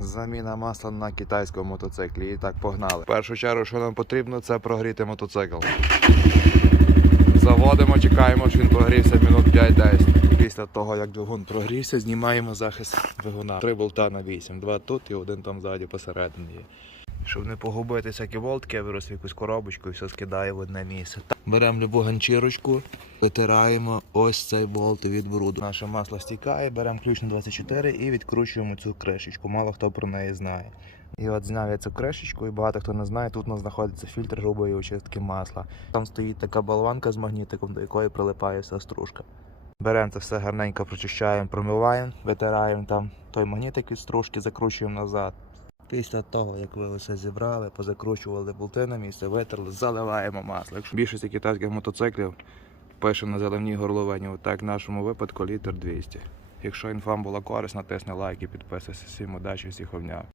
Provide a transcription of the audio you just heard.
Заміна масла на китайському мотоциклі. І так погнали. В першу чергу, що нам потрібно, це прогріти мотоцикл. Заводимо, чекаємо, що він прогрівся минут 5-10. Після того, як двигун прогрівся, знімаємо захист двигуна. Три болта на 8, два тут і один там ззаді посередині. Щоб не погубити всякі болтки, я вирос якусь коробочку і все скидаю в одне місце. Беремо любу ганчірочку, витираємо ось цей болт від бруду. Наше масло стікає, беремо ключ на 24 і відкручуємо цю кришечку. Мало хто про неї знає. І от зняв я цю кришечку, і багато хто не знає, тут у нас знаходиться фільтр грубої очистки масла. Там стоїть така болванка з магнітиком, до якої прилипає вся стружка. Беремо це все гарненько прочищаємо, промиваємо, витираємо там той магнітик від стружки, закручуємо назад. Після того, як ви все зібрали, позакручували болти на місце, витерли, заливаємо масло. Якщо більшість китайських мотоциклів пише на зеленій горловині, так в нашому випадку літр 200. Якщо інфа була корисна, тисни лайк і підписуйся. Всім удачі, всіх обняв.